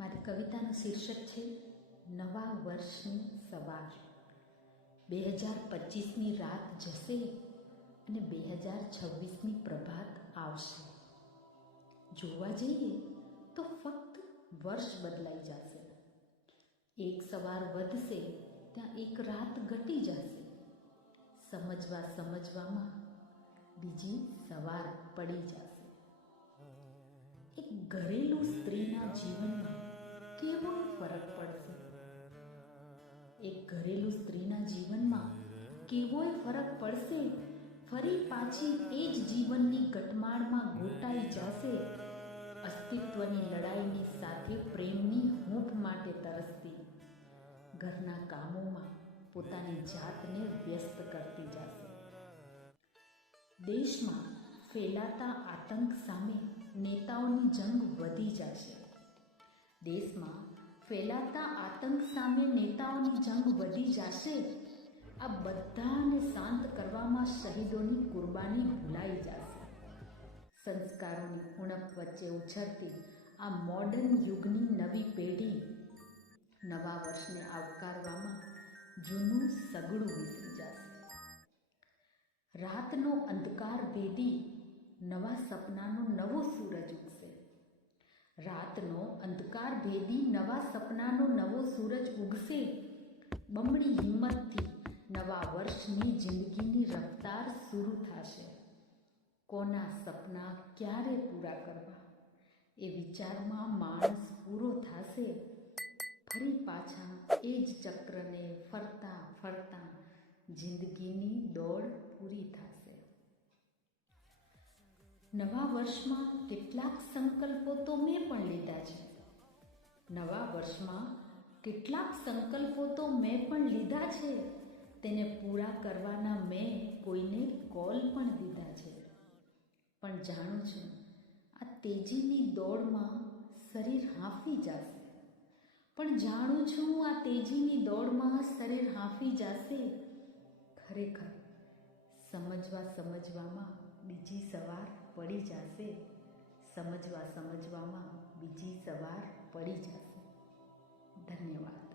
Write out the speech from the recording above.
મારી કવિતાનું શીર્ષક છે નવા વર્ષની સવાર। 2025ની રાત જશે અને 2026ની પ્રભાત આવશે। જોવા જઈએ તો ફક્ત વર્ષ બદલાઈ જશે, એક સવાર વધશે ત્યાં એક રાત ઘટી જશે। સમજવામાં બીજી સવાર પડી જશે। એક ઘરેલું સ્ત્રીના જીવનમાં કેવો ફરક પડશે? એક ઘરેલું સ્ત્રીના જીવનમાં કેવોય ફરક પડશે? ફરી પાછી એ જ જીવનની ગટમાળમાં ગોટાઈ જશે। અસ્તિત્વની લડાઈની સાથે પ્રેમની હૂંફ માટે તરસતી, ઘરના કામોમાં પોતાની જાતને વ્યસ્ત કરતી જશે। દેશમાં ફેલાતા આતંક સામે નેતાઓની જંગ વધી જશે। દેશમાં ફેલાતા આતંક સામે નેતાઓની જંગ વધી જશે। આ બધાને શાંત કરવામાં શહીદોની કુરબાની ભૂલાઈ જશે। સંસ્કારોની ઉણપ વચ્ચે ઉછળતી આ મોડર્ન યુગની નવી પેઢી નવા વર્ષને આવકારવામાં જૂનું સગડું વિસરી જશે। રાતનો અંધકાર ભેદી નવા સપનાનો નવો સૂરજ ઉગશે। રાતનો અંધકાર ભેદી નવા સપનાનો નવો સૂરજ ઉગશે। બમણી હિંમતથી નવા વર્ષની જિંદગીની રફતાર શરૂ થશે। કોના સપના ક્યારે પૂરા કરવા એ વિચારમાં માણસ પૂરો થશે। ફરી પાછા એ જ ચક્રને ફરતા ફરતા જિંદગીની દોડ પૂરી થશે। નવા વર્ષમાં કેટલાક સંકલ્પો તો મેં પણ લીધા છે। નવા વર્ષમાં કેટલાક સંકલ્પો તો મેં પણ લીધા છે। તેને પૂરા કરવાના મેં કોઈને કોલ પણ દીધા છે। પણ જાણું છું આ તેજીની દોડમાં શરીર હાંફી જશે। પણ જાણું છું આ તેજીની દોડમાં શરીર હાંફી જશે। ખરેખર સમજવામાં બીજી સવાર પડી જશે। સમજવામાં બીજી સવાર પડી જશે। ધન્યવાદ।